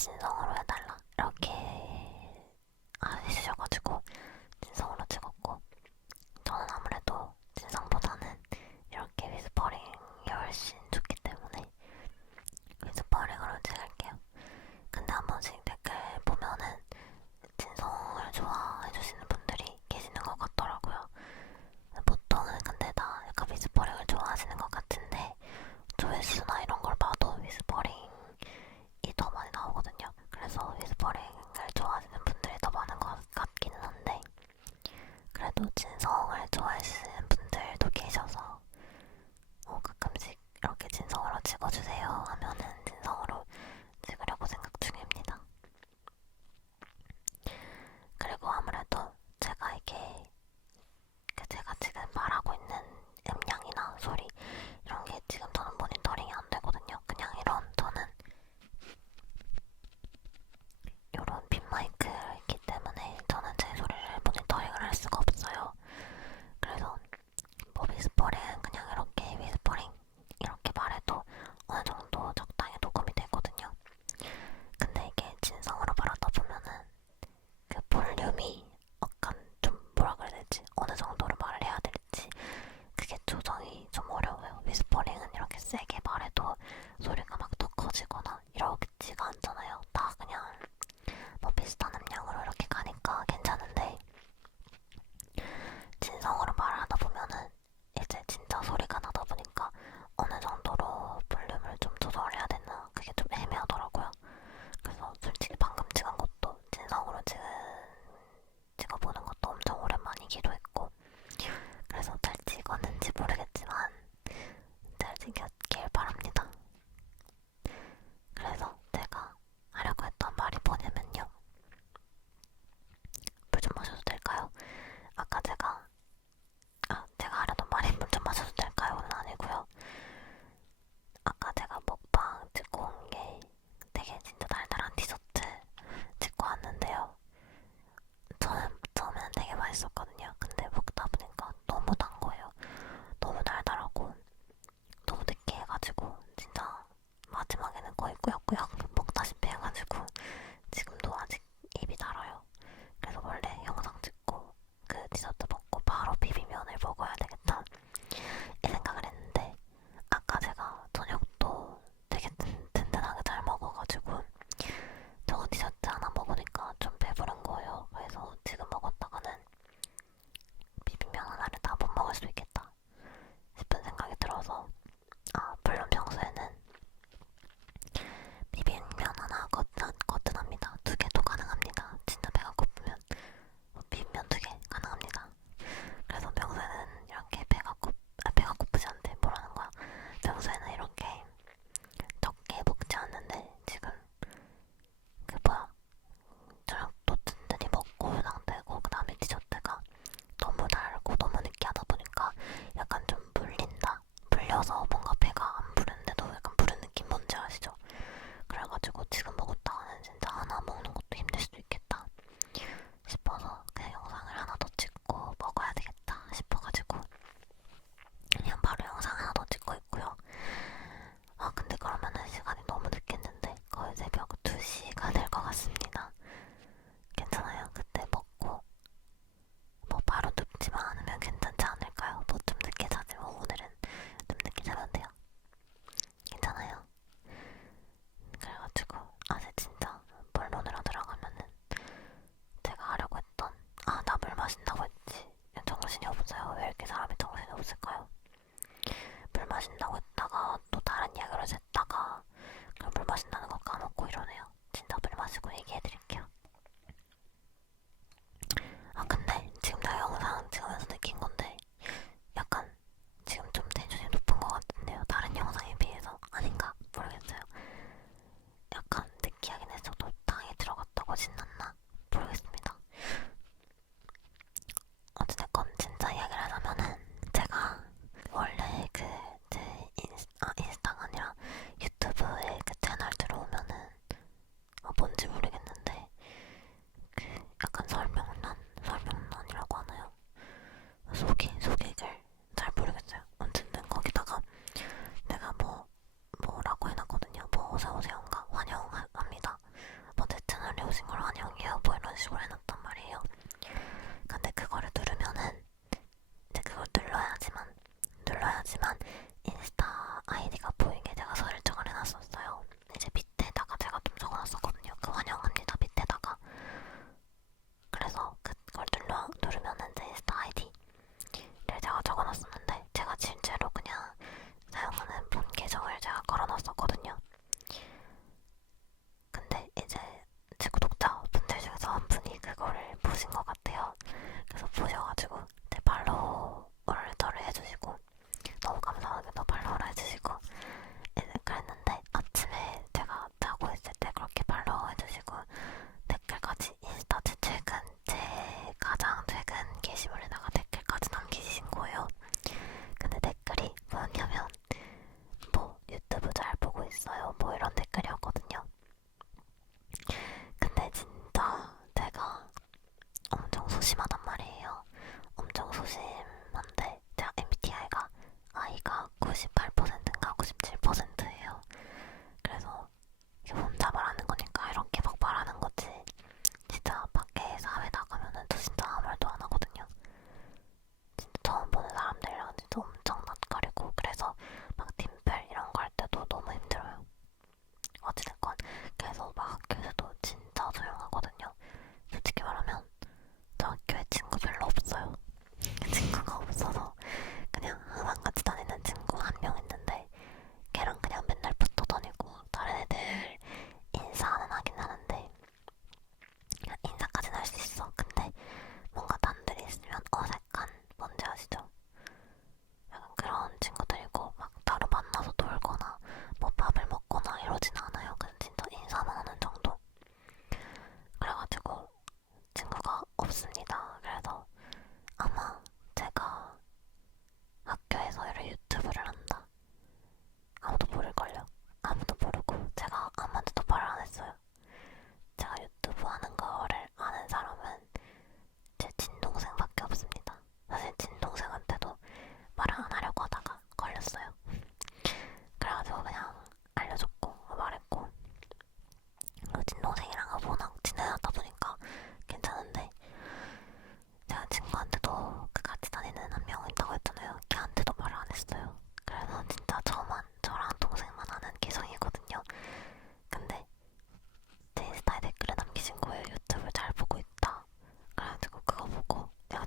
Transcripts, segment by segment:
진성으로 해달라 이렇게 해주셔가지고 진성으로 찍었고, 저는 아무래도 진성보다는 이렇게 위스퍼링이 훨씬 좋기 때문에 위스퍼링으로 찍을게요. 근데 한 번씩 댓글 보면은 진성을 좋아해주시는 분들이 계시는 것 같더라고요. 보통은 근데 다 약간 위스퍼링을 좋아하시는 것 같은데, 조회수나 이런 걸 봐도 위스퍼링이 더 많이 나오거든요. 그래서 위스퍼링을 좋아하시는 분들이 더 많은 것 같기는 한데, 그래도 진성을 좋아하시는 분들도 계셔서 가끔씩 이렇게 진성으로 찍어주세요 하면은 진성으로 찍으려고 생각 중입니다. 그리고 아무래도 제가 이게 제가 지금 말하고 있는 음량이나 소리 이런 게 지금 저는 모니터링이 안 되거든요. 그냥 이런 저는 이런 핀 마이크가 있기 때문에 저는 제 소리를 모니터링을 할 수가 없어요. 그래서 뭐 위스퍼링은 그냥 이렇게 위스퍼링 이렇게 말해도 어느 정도 적당히 녹음이 되거든요. 근데 이게 진성으로 말하다 보면은 그 볼륨이 약간 좀 뭐라 그래야 되지? 어느 정도로 말을 해야 될지 그게 조정이 좀 어려워요. 위스퍼링은 이렇게 세게 말해도 소리가 막 더 커지거나 이러지가 않잖아요. 다 그냥 뭐 비슷한 음량으로 이렇게 가니까 괜찮은데, 진성으로 말하다 보면은 이제 진짜 소리가 나다 보니까 어느 정도로 볼륨을 좀 조절해야 되나 그게 좀 애매하더라고요. 그래서 솔직히 방금 찍은 것도 진성으로 찍어보는 것도 엄청 오랜만이기도 했고, 그래서 잘 찍었는지 모르겠지만 잘 찍혔길 바랍니다. 그래서 제가 하려고 했던 말이 뭐냐면요,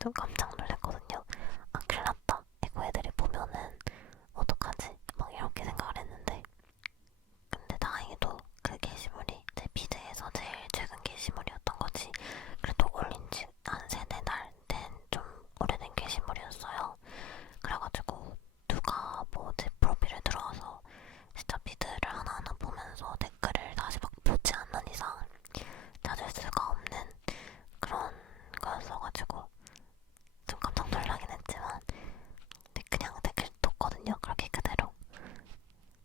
좀 깜짝 놀랐거든요. 아, 큰일 났다. 이거 애들이 보면은 어떡하지? 막 이렇게 생각을 했는데, 근데 다행히도 그 게시물이 제 피드에서 제일 최근 게시물이었던 거지. 그래도 올린 지 한 세네 달 된 좀 오래된 게시물이었어요. 그래가지고 누가 뭐 제 프로필에 들어와서 진짜 피드를 하나하나 보면서 댓글을 다시 막 보지 않는 이상 찾을 수가 없는 그런 거였어가지고 좀 깜짝 놀라긴 했지만, 근데 그냥 댓글 뒀거든요. 그렇게 그대로.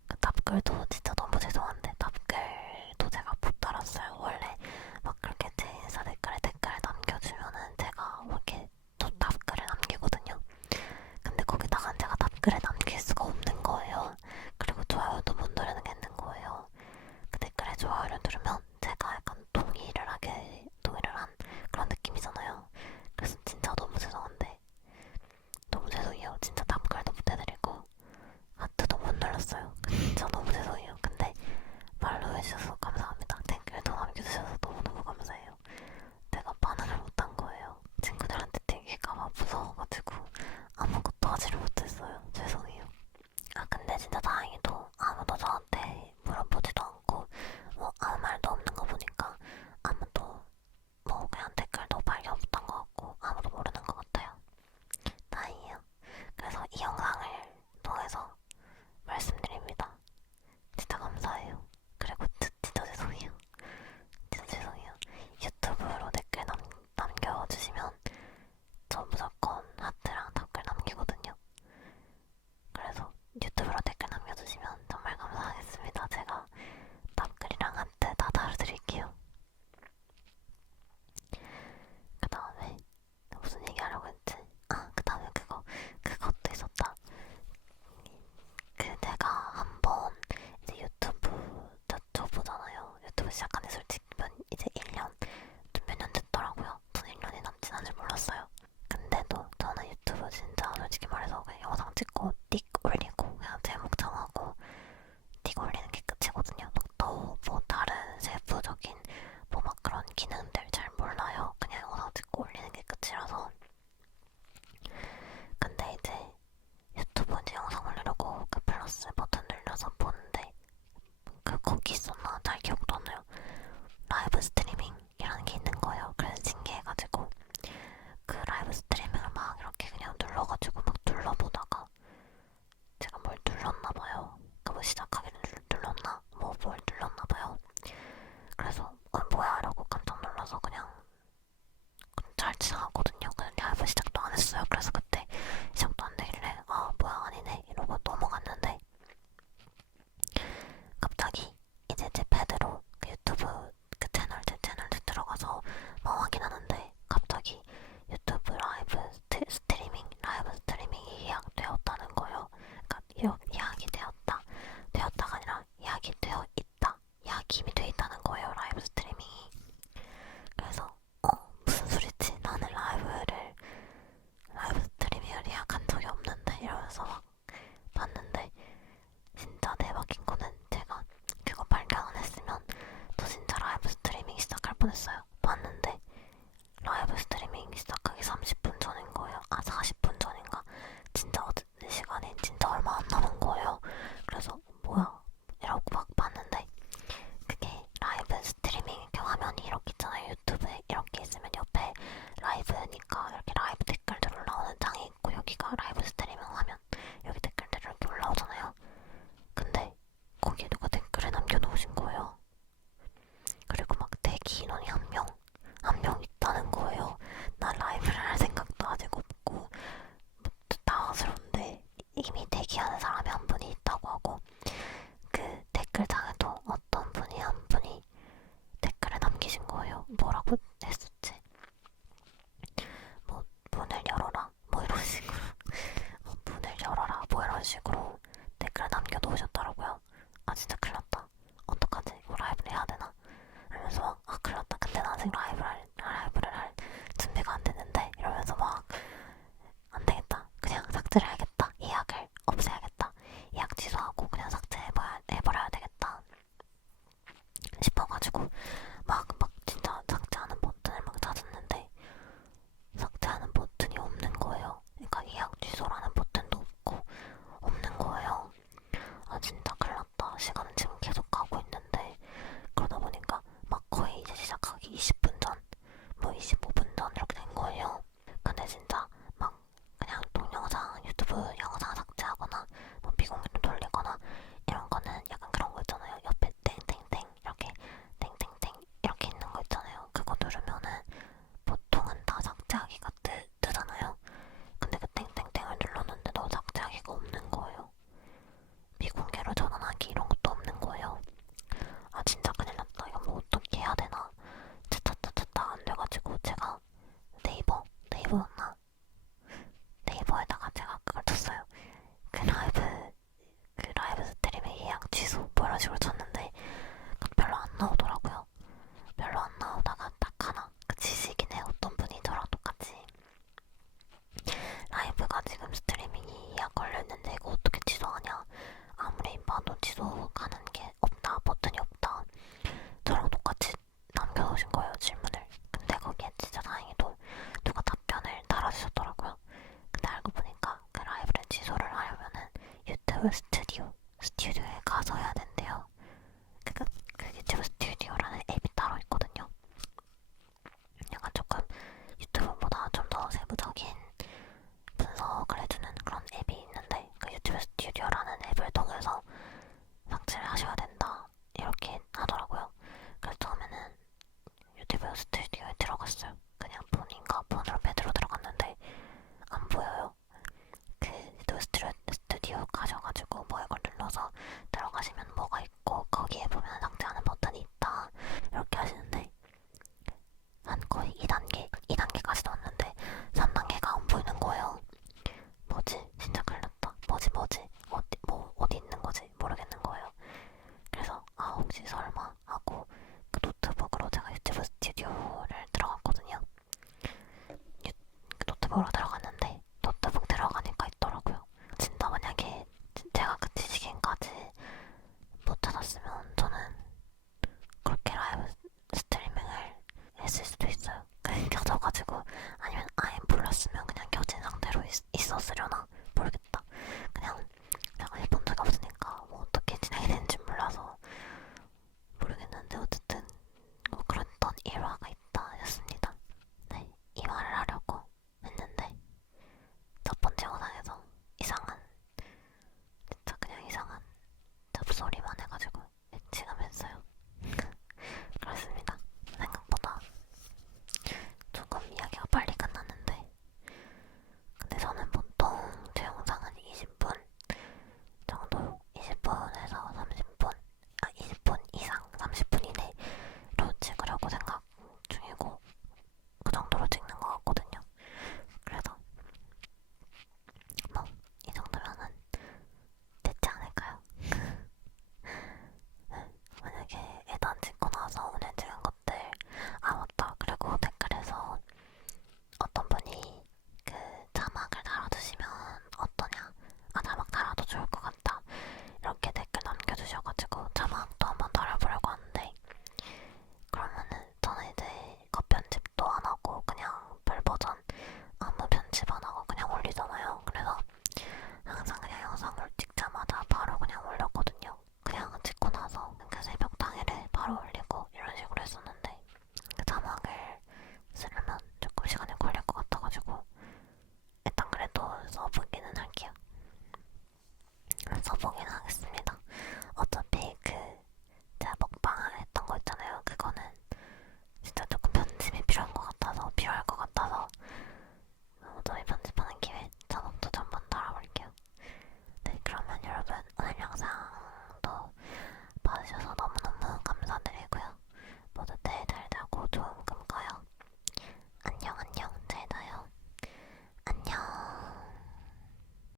그 답글도 진짜 너무 죄송한데 답글도 제가 못 달았어요. 원래 막 그렇게 제 인사 댓글에 댓글을 남겨주면은 제가 이렇게 또 답글을 남기거든요. 근데 거기다가 제가 답글을 남길 수가 없는 거예요. 그리고 좋아요도 못 누르겠는 거예요. 그 댓글에 좋아요를 누르면 제가 약간 동의를 한 그런 느낌이잖아요. 그래서 진짜 너무 죄송한데 너무 죄송해요. 진짜 답글도 못 해드리고 하트도 못 눌렀어요. 진짜 너무 죄송해요. 근데 말로 해주셔서 감사합니다. 댓글도 남겨주셔서 너무너무 감사해요. 내가 반응을 못한 거예요. 친구들한테 되게까봐 무서워가지고 아무것도 하지를 못했어요. 죄송해요. 아, 근데 진짜 다행히도 아무도 저한테 물어보지도 않고 뭐 아무 말도 없는 거 보니까 아무도 뭐 그냥 댓글도 발견 못한 것 같고 아무도 모르는 것 같아요. 다행이에요. 그래서 이 영상을 통해서 말씀드립니다. 진짜 감사해요. 그리고 진짜 죄송해요. 진짜 죄송해요. 유튜브로 댓글 남겨주시면 저 무조건 하트랑 댓글 남기거든요. 그래서 유튜브로 댓글 남겨주시면 정말 감사하겠습니다. 제가 답글이랑 하트 다 달아드릴게요. 그 다음에 무슨 얘기하려고 했지? 아, 그 다음에 그것도 있었다. 그 제가 한번 이제 유튜브 저보잖아요. 유튜브 시작한 지 솔직히 이제 1년 좀 몇 년 됐더라고요. 전 1년이 남진 않을 몰랐어요. 근데도 저는 유튜브 진짜 솔직히 말해서 그냥 영상 찍고 띡 올리고 그냥 제목 정하고 띡 올리는 게 끝이거든요. 막 더 뭐 다른 세부적인 뭐 막 그런 기능